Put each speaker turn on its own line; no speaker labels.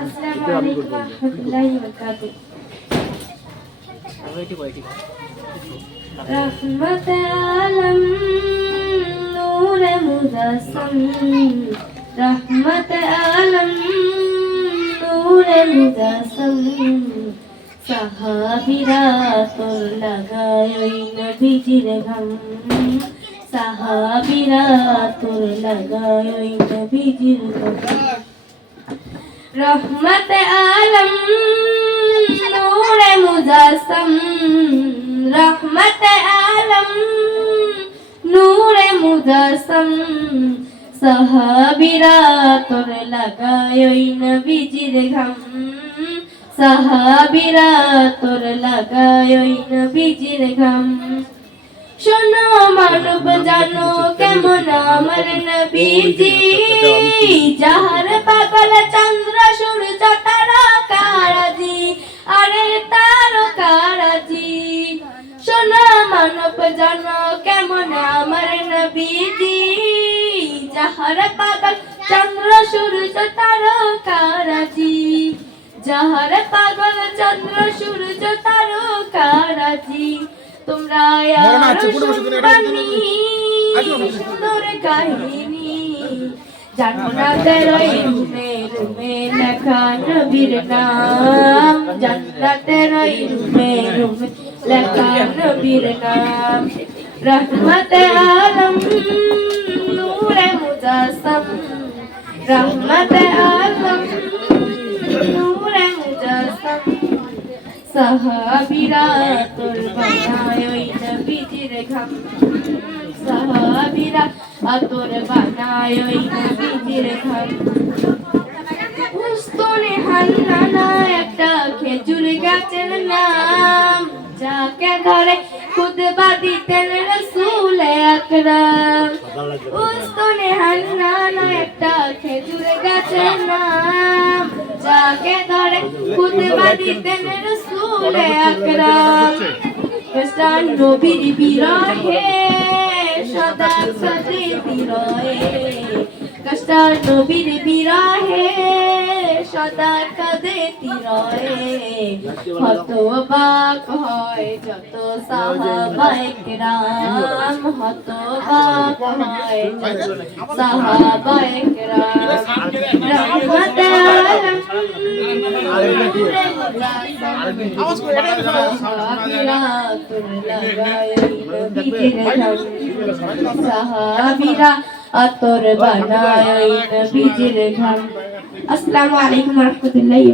আসসালামু আলাইকুম ওয়া রাহমাতুল্লাহি ওয়া বারাকাতুহু রহমত আলম নূর মুজাসম রহমত আলম নূর মুজাসম সাহাবিরা তোর লাগায় ওই নবীজির ঘাম সাহাবিরা তোর নবীজির ঘাম রহমত আলম, নূর মুজাসম। রহমত আলম, নূর মুজাসম। সাহাবিরা তোর লাগায় ওই নবীজির ঘাম। সাহাবিরা তোর লাগায় ওই নবীজির শোনো মানব জানো কেমন আমার নবীজি। যাহার পাগল চন্দ্র, সূর্য, তারা কারাজি, আরে তার কারাজি। শোনো মানব জানো কেমন আমার নবীজি। যাহার পাগল চন্দ্র, সূর্য তার কারাজি। যাহার পাগল চন্দ্র, সূর্য তার কারাজি। তোমরা সুন্দর কাহিনী। জানো না তেরোই রুমে রুমে লেখা নবীর নাম। জান্নাতের ওই রুমে রুমে লেখা নবীর নাম। রহমত আলম নূরে মুজাসম। রহমত সাহাবিরা তোর বানায় ওই নবীজির ঘাম। সাহাবিরা তোর বানায় ওই নবীজির ঘাম। উস্তনে হান্নানা একটা খেজুর গাছের নাম যাকে ধরে খুদবা দিতেন রসুল আকরাম। উস্তনে হান্নানা একটা খেজুর গাছের নাম। যাকে ধরে খুদবা দিতেন রসুল আকরাম খ্রিস্টান নবীর বিরহে সদা সদে বিরহে খ্রিস্টান নবীর বিরহে সদা কাঁদে তিরয়ে হত বাক হয় যত সাহাবায়ে কেরাম হত বাক হয় সাহাবায়ে কেরাম। রহমত আলম সাহাবিরা আতর বানায় নবীজির ঘাম আসসালামু আলাইকুম ওয়া রাহমাতুল্লাহি